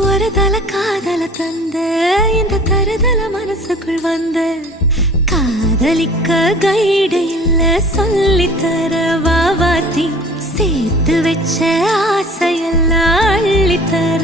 ஒரு தல காதல தந்த இந்த தருதல மனசுக்குள் வந்த காதலிக்க கைடு இல்ல சொல்லித்தர வாவாத்தி சேர்த்து வச்ச ஆசையெல்லாம் அள்ளித்தர